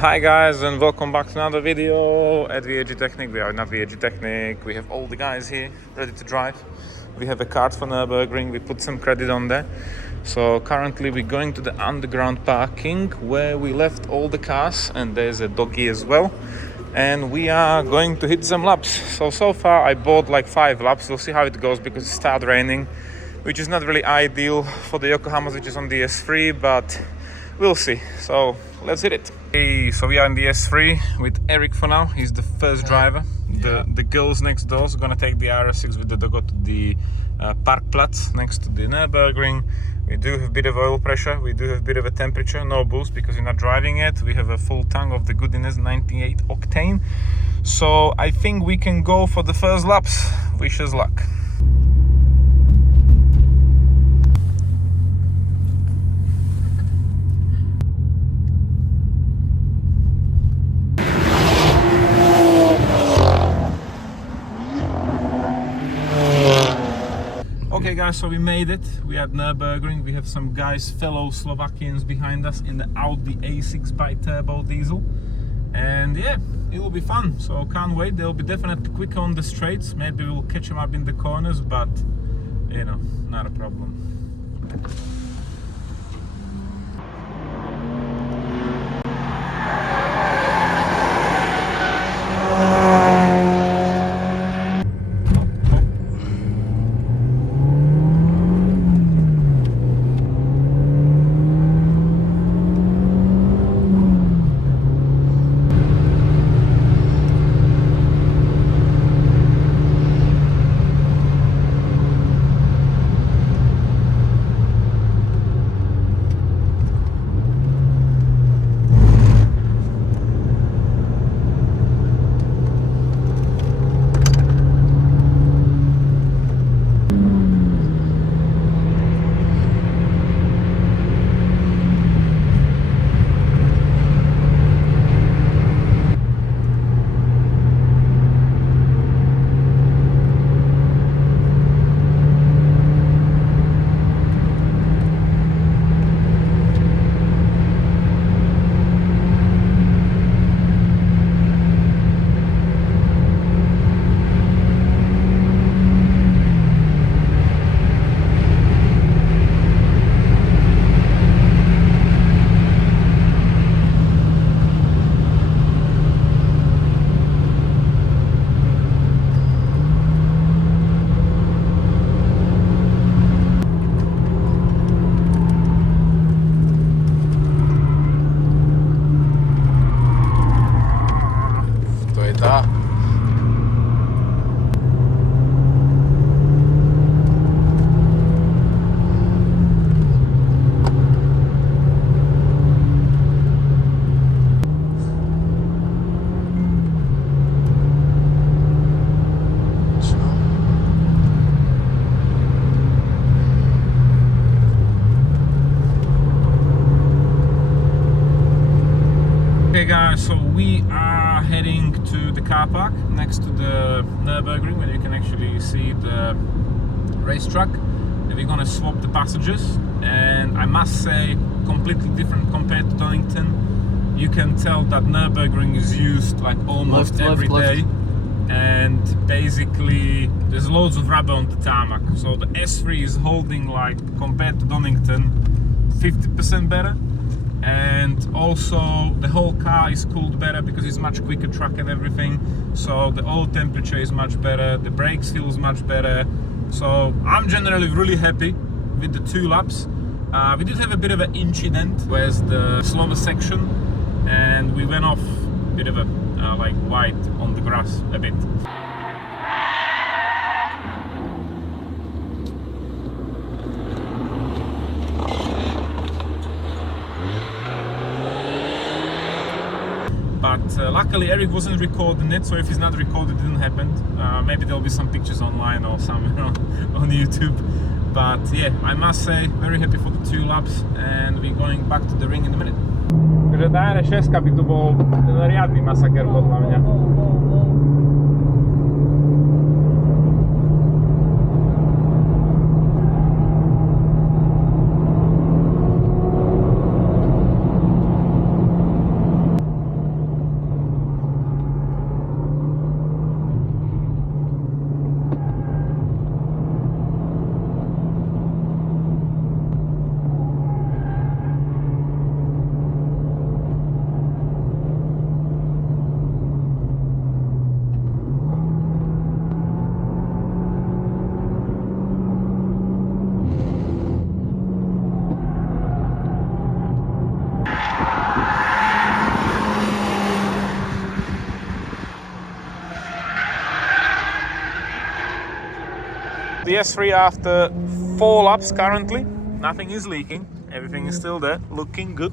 Hi guys, and welcome back to another video at VAG Technic. We are not VAG Technic. We have all the guys here ready to drive. We have a card for Nürburgring. We put some credit on there. So currently we're going to the underground parking where we left all the cars, and there's a doggy as well. And we are going to hit some laps. So far I bought like 5 laps. We'll see how it goes because it started raining, which is not really ideal for the Yokohamas, which is on the S3, but we'll see. So let's hit it. Hey, so we are in the S3 with Eric for now. He's the first driver. The girls next door is gonna take the RS6 with the dog to the Parkplatz next to the Nürburgring. We do have a bit of oil pressure. We do have a bit of a temperature. No boost because you're not driving it. We have a full tank of the goodness, 98 octane. So I think we can go for the first laps. Wish us luck. Okay guys, so we made it. We are at Nürburgring. We have some guys, fellow Slovakians behind us in the Audi A6 bi-turbo diesel. And yeah, it will be fun. So can't wait. They'll be definitely quick on the straights. Maybe we'll catch them up in the corners, but you know, not a problem. Okay guys, so we are heading to the car park next to the Nürburgring where you can actually see the racetrack. And we're gonna swap the passengers, and I must say completely different compared to Donington. You can tell that Nürburgring is used like almost every day. And basically there's loads of rubber on the tarmac, so the S3 is holding, like, compared to Donington, 50% better. And also the whole car is cooled better because it's much quicker track and everything, so the oil temperature is much better, the brakes feels much better. So I'm generally really happy with the 2 laps. We did have a bit of an incident with the slower section, and we went off a bit of a like wide on the grass a bit. But luckily Eric wasn't recording it, so if he's not recorded, it didn't happen. Maybe there'll be some pictures online or somewhere on YouTube. But yeah, I must say, very happy for the 2 laps, and we're going back to the ring in a minute. Takže tá R6 by tu bol ten riadny masaker podľa mňa. the S3 after 4 laps currently. Nothing is leaking, everything is still there, looking good.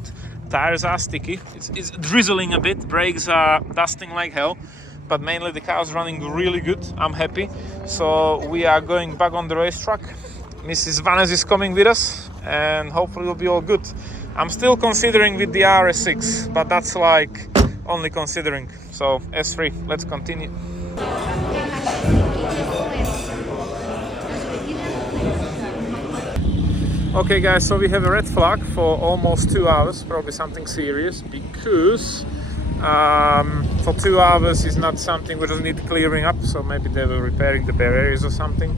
Tires are sticky, it's drizzling a bit, brakes are dusting like hell, but mainly the car's running really good. I'm happy. So we are going back on the racetrack. Mrs. Vanessa is coming with us and hopefully it'll be all good. I'm still considering with the RS6, but that's like only considering. So S3, let's continue. Okay guys, so we have a red flag for almost 2 hours, probably something serious, because for 2 hours is not something which doesn't need clearing up, so maybe they were repairing the barriers or something.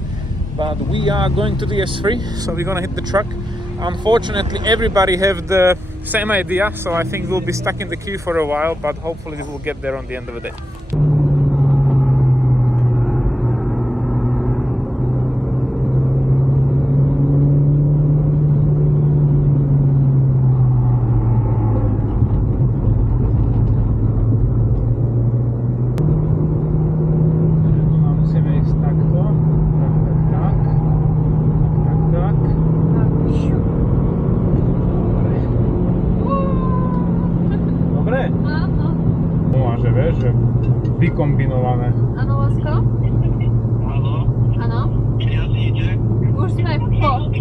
But we are going to the S3, so we're gonna hit the truck. Unfortunately, everybody have the same idea, so I think we'll be stuck in the queue for a while, but hopefully we'll get there on the end of the day. Vykombinované. Áno, lásko? Áno. Áno? Ja si ide. Už sme po.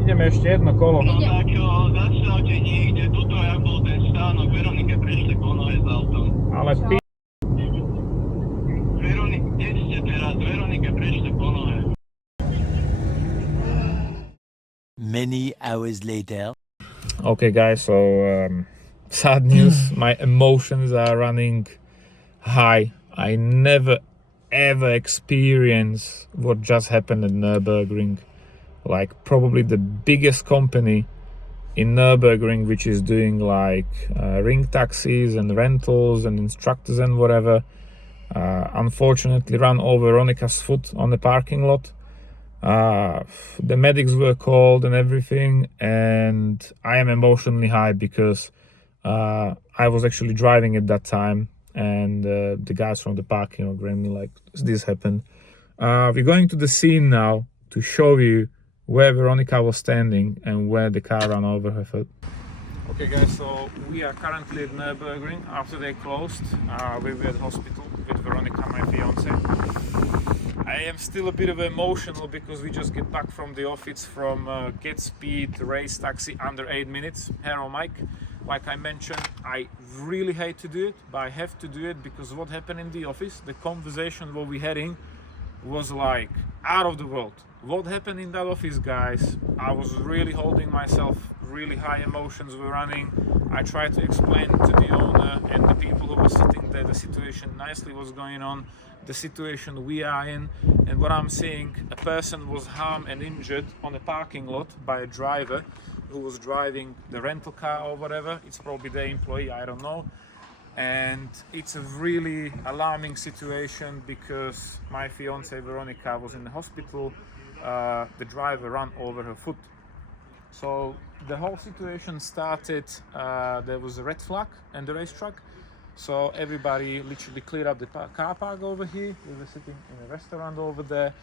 Ideme ešte jedno kolo. No tak zastavte niekde, tuto jak bol ten stánok, Veronike prešli po nohe s autom. Ale Kde ste teraz? Veronike prešli po nohe. Many hours later. Okay guys, so sad news. My emotions are running high. I never ever experienced what just happened at Nürburgring. Like probably the biggest company in Nürburgring, which is doing like ring taxis and rentals and instructors and whatever, unfortunately ran over Veronica's foot on the parking lot. The medics were called and everything, and I am emotionally high because I was actually driving at that time, and the guys from the parking lot ran me like, this happened. We're going to the scene now to show you where Veronica was standing and where the car ran over her foot. Okay guys, so we are currently at Nürburgring after they closed. We were at hospital with Veronica, my fiance. I am still a bit of emotional because we just get back from the office from Get Speed race taxi under 8 minutes here on mic. Like I mentioned, I really hate to do it, but I have to do it because what happened in the office, the conversation what we having was like out of the world. What happened in that office, guys, I was really holding myself, really high emotions were running. I tried to explain to the owner and the people who were sitting there the situation nicely, what's going on, the situation we are in, and what I'm seeing, a person was harmed and injured on a parking lot by a driver who was driving the rental car or whatever. It's probably their employee, I don't know. And it's a really alarming situation because my fiance Veronica was in the hospital. The driver ran over her foot. So the whole situation started, there was a red flag and the racetrack. So everybody literally cleared up the car park over here. We were sitting in a restaurant over there,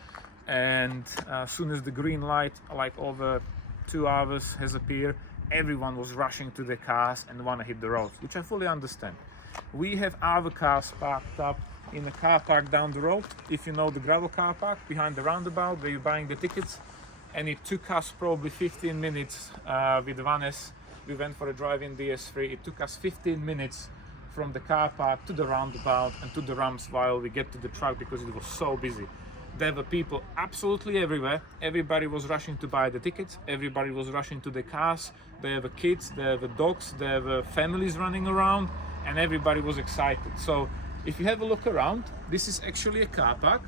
and as soon as the green light, like over 2 hours, has appeared, everyone was rushing to their cars and want to hit the road, which I fully understand. We have our cars parked up in a car park down the road. If you know the gravel car park behind the roundabout where you're buying the tickets, and it took us probably 15 minutes with Vanessa. We went for a drive in the S3. It took us 15 minutes from the car park to the roundabout and to the ramps while we get to the truck because it was so busy. There were people absolutely everywhere. Everybody was rushing to buy the tickets. Everybody was rushing to the cars. There were kids, there were dogs, there were families running around, and everybody was excited. So if you have a look around, this is actually a car park.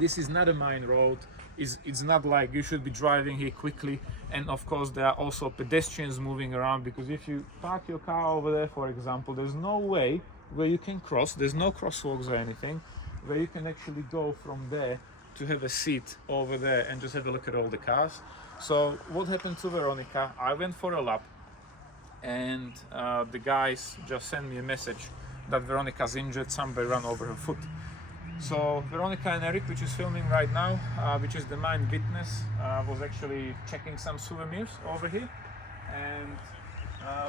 This is not a main road. It's not like you should be driving here quickly. And of course there are also pedestrians moving around, because if you park your car over there, for example, there's no way where you can cross. There's no crosswalks or anything where you can actually go from there to have a seat over there and just have a look at all the cars. So what happened to Veronica? I went for a lap, and the guys just sent me a message that Veronica's injured, somebody ran over her foot. So Veronica and Eric, which is filming right now, which is the main witness, was actually checking some souvenirs over here. And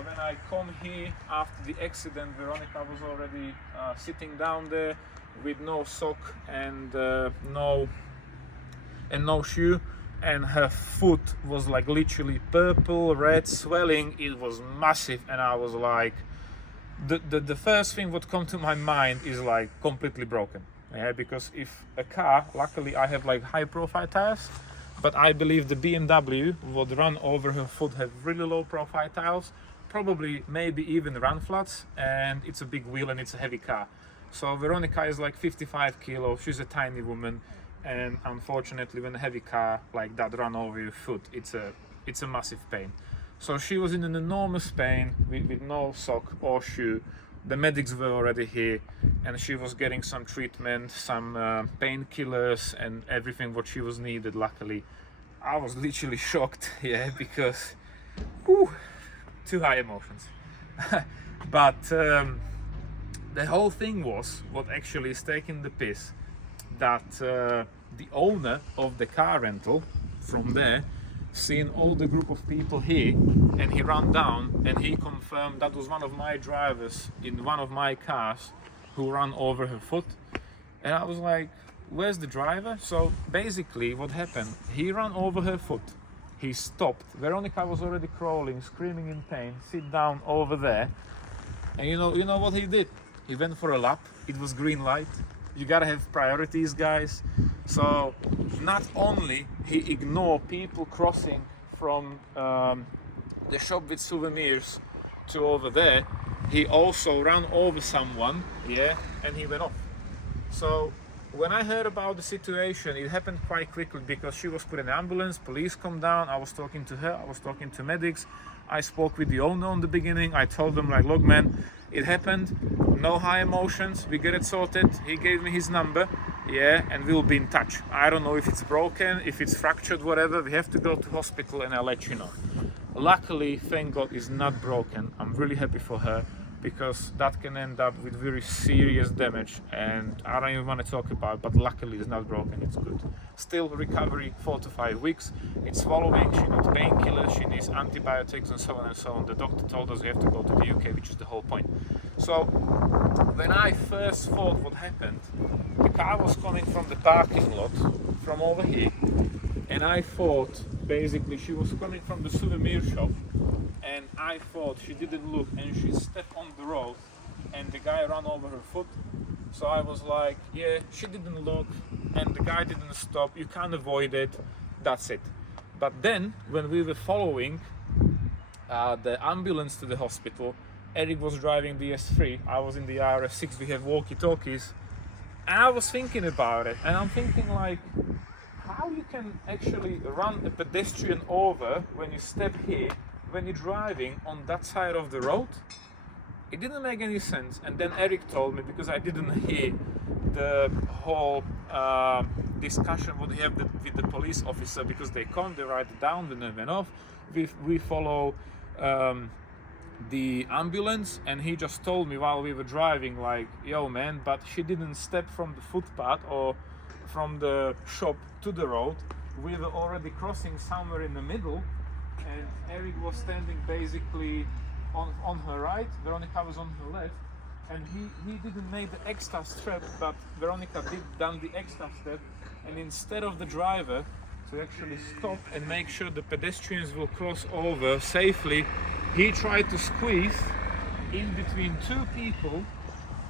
when I come here after the accident, Veronica was already sitting down there with no sock and no shoe, and her foot was like literally purple, red, swelling. It was massive, and I was like, the first thing what come to my mind is like completely broken. Yeah, because if a car, luckily I have like high profile tires, but I believe the BMW would run over her foot, have really low profile tires, probably maybe even run flats, and it's a big wheel and it's a heavy car. So Veronica is like 55 kilos, she's a tiny woman, and unfortunately when a heavy car like that run over your foot, it's a massive pain. So she was in an enormous pain with no sock or shoe. The medics were already here, and she was getting some treatment, some painkillers and everything what she was needed. Luckily, I was literally shocked, yeah, because too high emotions. But the whole thing was what actually is taking the piss, that the owner of the car rental from there seen all the group of people here, and he ran down and he confirmed that was one of my drivers in one of my cars who ran over her foot. And I was like, where's the driver? So basically what happened, he ran over her foot, he stopped, Veronica was already crawling, screaming in pain, sit down over there, and you know what he did? He went for a lap. It was green light. You gotta have priorities, guys. So not only he ignored people crossing from the shop with souvenirs to over there, he also ran over someone, yeah, and he went off. So when I heard about the situation, it happened quite quickly because she was put in an ambulance, police come down, I was talking to her, I was talking to medics, I spoke with the owner in the beginning, I told them like, look man, it happened, no high emotions, we get it sorted. He gave me his number, yeah, and we'll be in touch. I don't know if it's broken, if it's fractured, whatever, we have to go to hospital and I'll let you know. Luckily, thank God, it's not broken. I'm really happy for her, because that can end up with very serious damage, and I don't even want to talk about it, but luckily it's not broken, it's good. Still recovery 4 to 5 weeks. It's swallowing, she needs painkillers, she needs antibiotics and so on and so on. The doctor told us we have to go to the UK, which is the whole point. So when I first thought what happened, the car was coming from the parking lot from over here, and I thought basically she was coming from the souvenir shop, and I thought she didn't look and she stepped on the road and the guy ran over her foot. So I was like, yeah, she didn't look and the guy didn't stop, you can't avoid it, that's it. But then when we were following the ambulance to the hospital, Eric was driving the S3, I was in the RS6, we have walkie-talkies, and I was thinking about it, and I'm thinking like, how you can actually run a pedestrian over when you step here, when you're driving on that side of the road? It didn't make any sense. And then Eric told me, because I didn't hear the whole discussion what they have with the police officer, because they come, they write it down, then they went off. We follow the ambulance, and he just told me while we were driving like, yo man, but she didn't step from the footpath or from the shop to the road. We were already crossing somewhere in the middle, and Eric was standing basically on her right, Veronica was on her left, and he didn't make the extra step, but Veronica done the extra step, and instead of the driver to actually stop and make sure the pedestrians will cross over safely, he tried to squeeze in between two people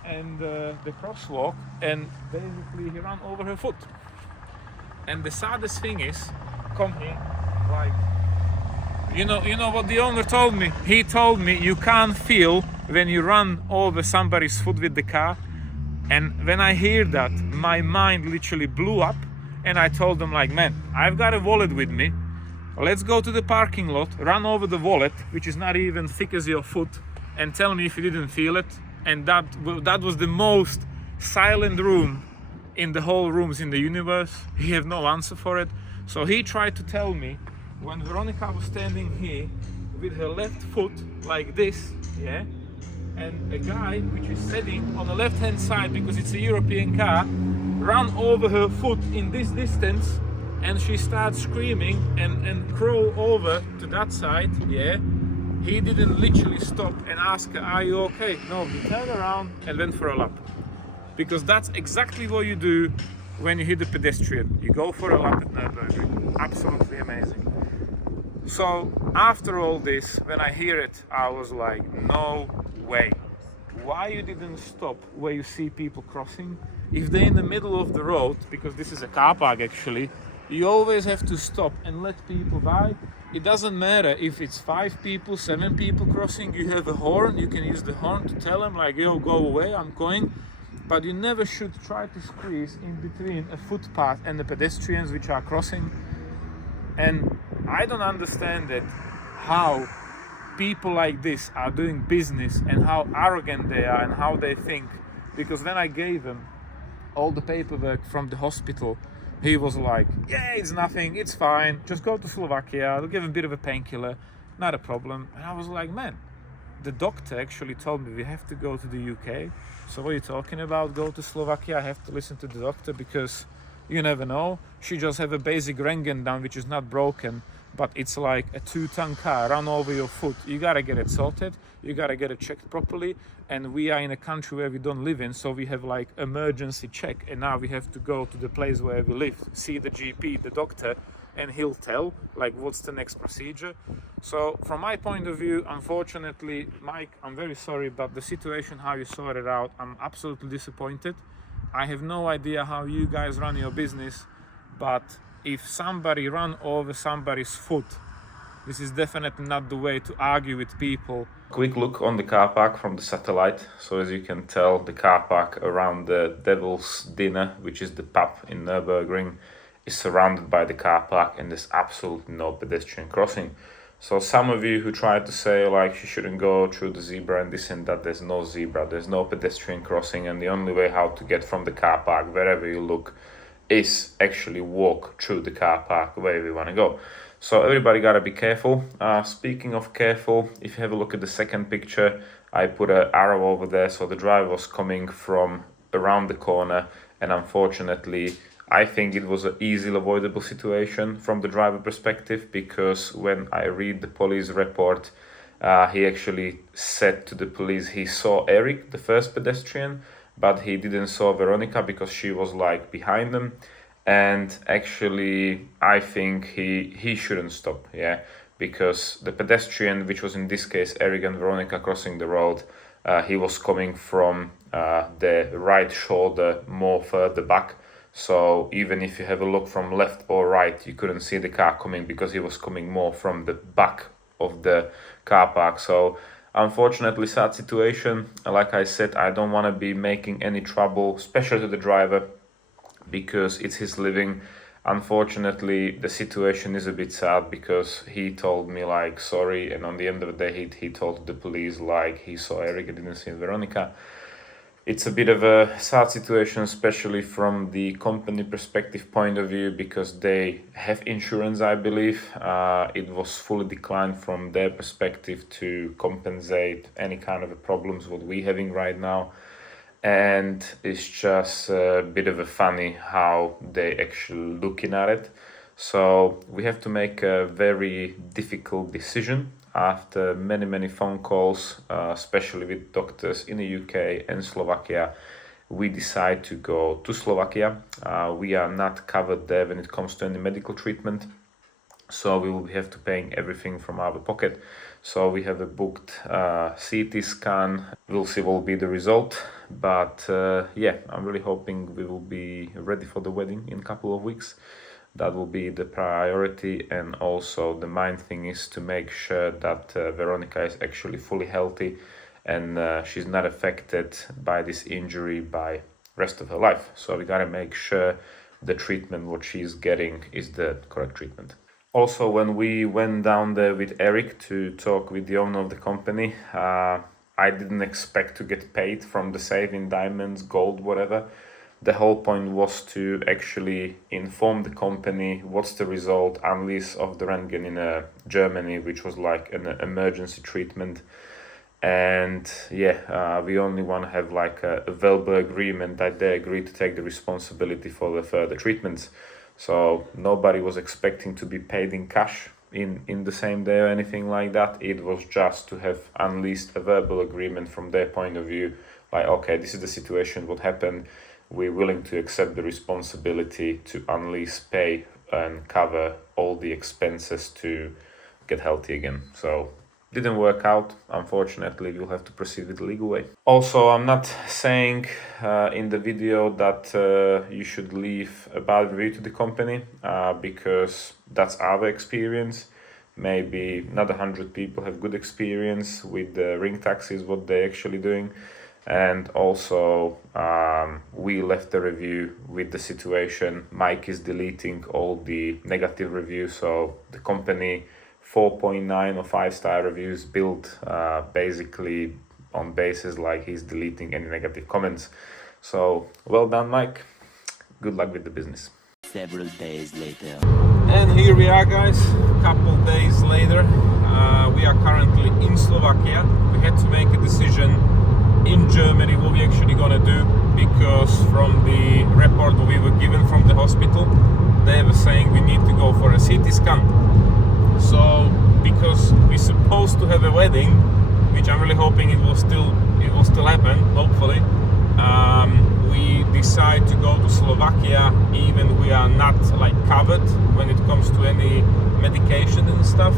and the crosswalk, and basically he ran over her foot. And the saddest thing is, come here, like, you know what the owner told me? He told me you can't feel when you run over somebody's foot with the car. And when I hear that, my mind literally blew up, and I told him like, man, I've got a wallet with me, let's go to the parking lot, run over the wallet, which is not even thick as your foot, and tell me if you didn't feel it. And that was the most silent room in the whole rooms in the universe. He had no answer for it. So he tried to tell me, when Veronica was standing here with her left foot like this, yeah, and a guy which is sitting on the left hand side, because it's a European car, run over her foot in this distance, and she starts screaming and crawl over to that side. Yeah, he didn't literally stop and ask her, are you okay? No, he turned around and went for a lap, because that's exactly what you do when you hit a pedestrian. You go for a lap at Nürburgring. Absolutely amazing. So after all this, when I hear it, I was like, no way. Why you didn't stop where you see people crossing? If they're in the middle of the road, because this is a car park actually, you always have to stop and let people by. It doesn't matter if it's 5 people, 7 people crossing, you have a horn, you can use the horn to tell them like, yo, go away, I'm going. But you never should try to squeeze in between a footpath and the pedestrians which are crossing. And I don't understand it, how people like this are doing business and how arrogant they are and how they think. Because when I gave him all the paperwork from the hospital, he was like, yeah, it's nothing, it's fine, just go to Slovakia, I'll give him a bit of a painkiller, not a problem. And I was like, man, the doctor actually told me we have to go to the UK. So what are you talking about? Go to Slovakia? I have to listen to the doctor, because you never know. She just have a basic Rengen done, which is not broken, but it's like a 2-ton car run over your foot. You gotta get it sorted. You gotta get it checked properly. And we are in a country where we don't live in, so we have like emergency check. And now we have to go to the place where we live, see the GP, the doctor, and he'll tell like what's the next procedure. So from my point of view, unfortunately, Mike, I'm very sorry, but the situation how you sorted out, I'm absolutely disappointed. I have no idea how you guys run your business, but if somebody run over somebody's foot, this is definitely not the way to argue with people. Quick look on the car park from the satellite. So as you can tell, the car park around the Devil's Dinner, which is the pub in Nürburgring, is surrounded by the car park, and there's absolutely no pedestrian crossing. So some of you who try to say like she shouldn't go through the zebra and this and that, there's no zebra, there's no pedestrian crossing, and the only way how to get from the car park wherever you look is actually walk through the car park where we want to go. So everybody gotta be careful. Speaking of careful, if you have a look at the second picture, I put an arrow over there. So the driver was coming from around the corner, and unfortunately I think it was an easily avoidable situation from the driver perspective, because when I read the police report, he actually said to the police he saw Eric, the first pedestrian, but he didn't saw Veronica because she was like behind them. And actually I think he shouldn't stop, yeah, because the pedestrian, which was in this case Eric and Veronica crossing the road, he was coming from the right shoulder more further back. So even if you have a look from left or right, you couldn't see the car coming because he was coming more from the back of the car park. So unfortunately, sad situation. Like I said, I don't want to be making any trouble, especially to the driver, because it's his living. Unfortunately, the situation is a bit sad, because he told me like sorry, and on the end of the day he told the police like he saw Eric and didn't see Veronica. It's a bit of a sad situation, especially from the company perspective point of view, because they have insurance, I believe. It was fully declined from their perspective to compensate any kind of problems what we're having right now. And it's just a bit of a funny how they actually looking at it. So we have to make a very difficult decision. After many phone calls, especially with doctors in the UK and Slovakia, we decide to go to Slovakia. We are not covered there when it comes to any medical treatment, so we will have to paying everything from our pocket. So we have a booked CT scan. We'll see what will be the result, but yeah, I'm really hoping we will be ready for the wedding in a couple of weeks. That will be the priority, and also the main thing is to make sure that Veronica is actually fully healthy and she's not affected by this injury by rest of her life. So we gotta make sure the treatment what she's getting is the correct treatment. Also, when we went down there with Eric to talk with the owner of the company, I didn't expect to get paid from the saving diamonds, gold, whatever. The whole point was to actually inform the company what's the result, unleash of the Röntgen in Germany, which was like an emergency treatment. And yeah, we only want to have like a verbal agreement that they agree to take the responsibility for the further treatments. So nobody was expecting to be paid in cash in the same day or anything like that. It was just to have unleashed a verbal agreement from their point of view, like, okay, this is the situation, what happened, we're willing to accept the responsibility to unleash pay and cover all the expenses to get healthy again. So didn't work out, unfortunately. You'll have to proceed with the legal way. Also, I'm not saying in the video that you should leave a bad review to the company, because that's our experience. Maybe not 100 people have good experience with the ring taxis, what they're actually doing. And also we left the review with the situation. Mike is deleting all the negative reviews, so the company 4.9 or 5-star reviews built basically on basis like he's deleting any negative comments. So well done, Mike. Good luck with the business. Several days later. And here we are, guys, couple days later. We are currently in Slovakia. We had to make a decision in Germany what we actually gonna do, because from the report we were given from the hospital, they were saying we need to go for a CT scan. So because we're supposed to have a wedding, which I'm really hoping it will still happen, hopefully, we decide to go to Slovakia even we are not like covered when it comes to any medication and stuff.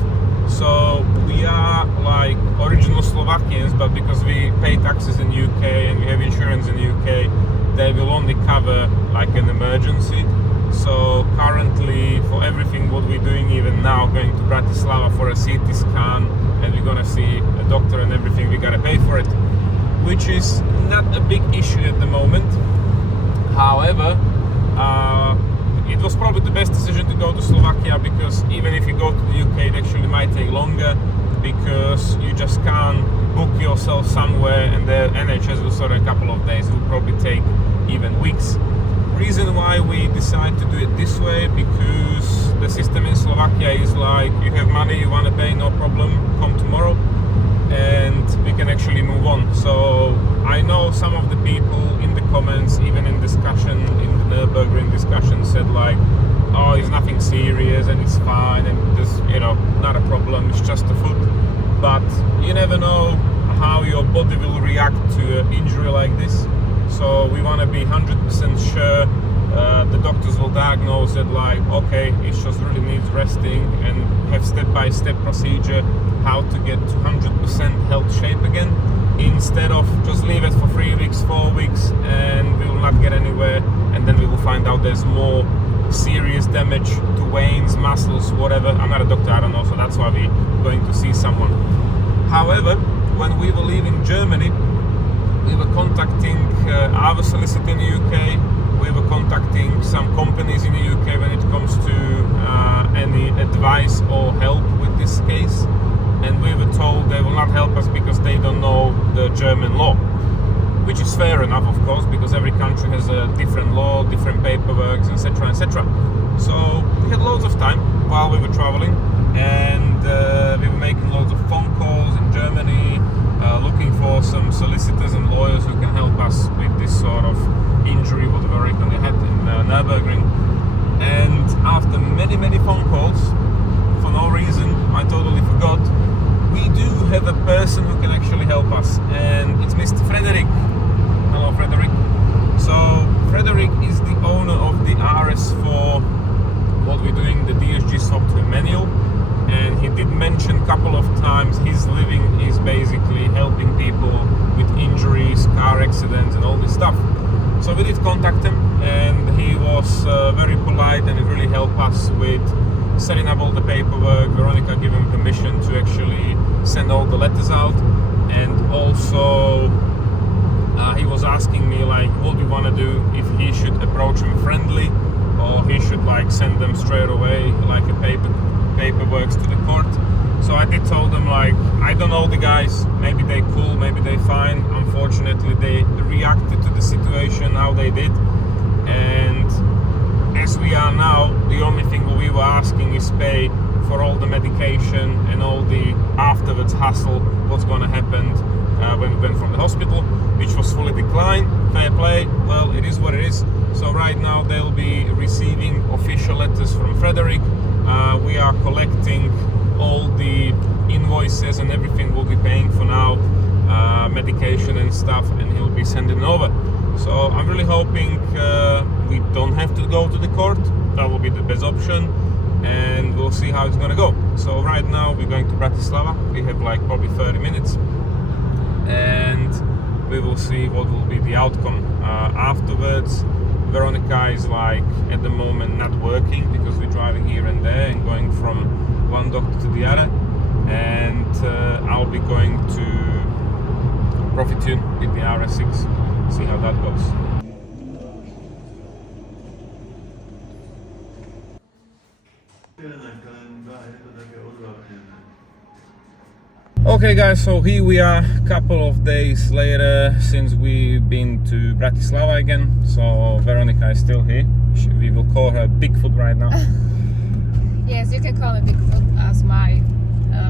So we are like original Slovakians, but because we pay taxes in UK and we have insurance in UK, they will only cover like an emergency. So currently, for everything what we're doing, even now going to Bratislava for a CT scan, and we're gonna see a doctor and everything, we gotta pay for it, which is not a big issue at the moment. However, it was probably the best decision to go to Slovakia, because even if you go to the UK, it actually might take longer, because you just can't book yourself somewhere and the NHS will sort of a couple of days. It will probably take even weeks. Reason why we decide to do it this way, because the system in Slovakia is like, you have money, you want to pay, no problem, come tomorrow, and we can actually move on. So I know some of the people in the comments, even in discussion, in the Nurburgring discussion, said like, oh, it's nothing serious and it's fine and there's, you know, not a problem, it's just a foot. But you never know how your body will react to an injury like this. So we want to be 100% sure. The doctors will diagnose it like, okay, it just really needs resting, and have step-by-step procedure how to get to 100% health shape again, instead of just leave it for 3 weeks, 4 weeks, and we will not get anywhere, and then we will find out there's more serious damage to veins, muscles, whatever. I'm not a doctor, I don't know, so that's why we're going to see someone. However, when we were leaving Germany, we were contacting our solicitor in the UK, we were contacting some companies in the UK when it comes to any advice or help with this case, and we were told they will not help us because they don't know the German law, which is fair enough, of course, because every country has a different law, different paperwork, etc., etc. So we had loads of time while we were traveling, and we were making loads of phone calls in Germany, looking for some solicitors and lawyers who can help us with this sort of injury what we already had in Nürburgring. And after many phone calls, for no reason, I totally forgot, we do have a person who can actually help us, and it's Mr. Frederick. Hello, Frederick. So Frederick is the owner of the RS4, what we're doing, the DSG software manual. And he did mention a couple of times his living is basically helping people with injuries, car accidents and all this stuff. So we did contact him, and he was very polite and really helped us with setting up all the paperwork. Veronica gave him permission to actually send all the letters out, and also he was asking me like what we want to do, if he should approach him friendly or he should like send them straight away like a paperwork to the court. So I did tell them like, I don't know the guys, maybe they cool, maybe they fine. Unfortunately they reacted to the situation how they did, and as we are now, the only thing we were asking is pay for all the medication and all the afterwards hassle, what's going to happen when we went from the hospital, which was fully declined. Fair play, well, it is what it is. So right now they'll be receiving official letters from Frederick. We are collecting all the invoices and everything we'll be paying for now, medication and stuff, and he'll be sending it over. So I'm really hoping we don't have to go to the court. That will be the best option, and we'll see how it's gonna go. So right now we're going to Bratislava. We have like probably 30 minutes, and we will see what will be the outcome afterwards. Veronica is like at the moment not working because we're driving here and there and going from one doctor to the other, and I'll be going to Profitune with the RS6, see how that goes. Okay guys, so here we are a couple of days later since we've been to Bratislava again. So Veronica is still here. We will call her Bigfoot right now. Yes, you can call me Bigfoot, as my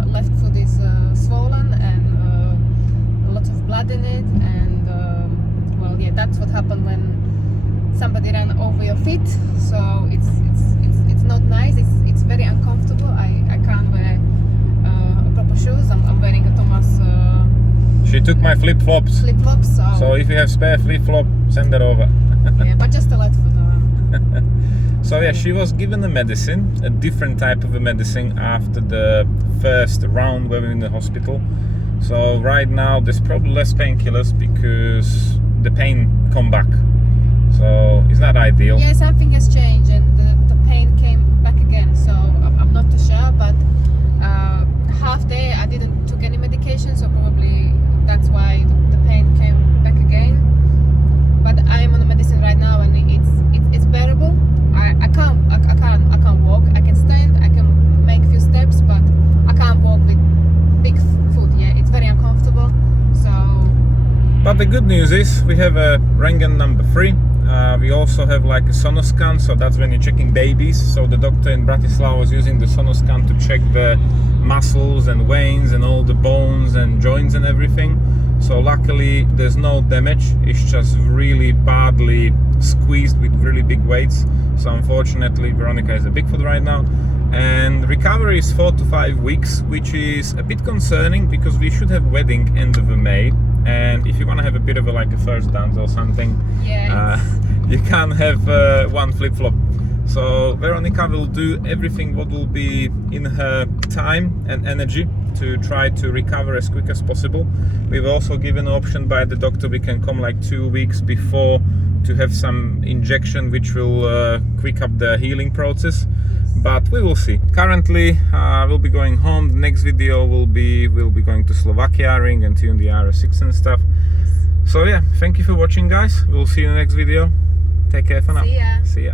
left foot is swollen and lots of blood in it, and well, yeah, that's what happened when somebody ran over your feet. So it's not nice. It's very uncomfortable. I can't wear proper shoes. I'm wearing a Thomas. She took my flip-flops. Flip-flops. So if you have spare flip-flop, send it over. Yeah, but just a left foot. So yeah, she was given a medicine, a different type of a medicine after the first round when we were in the hospital. So right now there's probably less painkillers because the pain come back. So it's not ideal. Yeah, something has changed and the pain came back again. So I'm not too sure, but half day I didn't took any medication, so probably that's why the pain came back again. But I am on the medicine right now, and it's bearable. I can't walk. I can stand. I can make a few steps, but I can't walk with big foot. Yeah, it's very uncomfortable. So. But the good news is we have a Rengen number 3. We also have like a sonoscan, so that's when you're checking babies. So the doctor in Bratislava was using the sonoscan to check the muscles and veins and all the bones and joints and everything. So luckily there's no damage. It's just really badly squeezed with really big weights. So unfortunately Veronica is a Bigfoot right now, and recovery is 4 to 5 weeks, which is a bit concerning because we should have wedding end of May. And if you want to have a bit of like a first dance or something, yeah, you can't have one flip-flop. So Veronica will do everything what will be in her time and energy to try to recover as quick as possible. We've also given an option by the doctor we can come like 2 weeks before to have some injection which will quick up the healing process. But we will see. Currently we'll be going home. The next video we'll be going to Slovakia ring and tune the RS6 and stuff. So yeah, thank you for watching guys. We'll see you in the next video. Take care for now. See ya. See ya.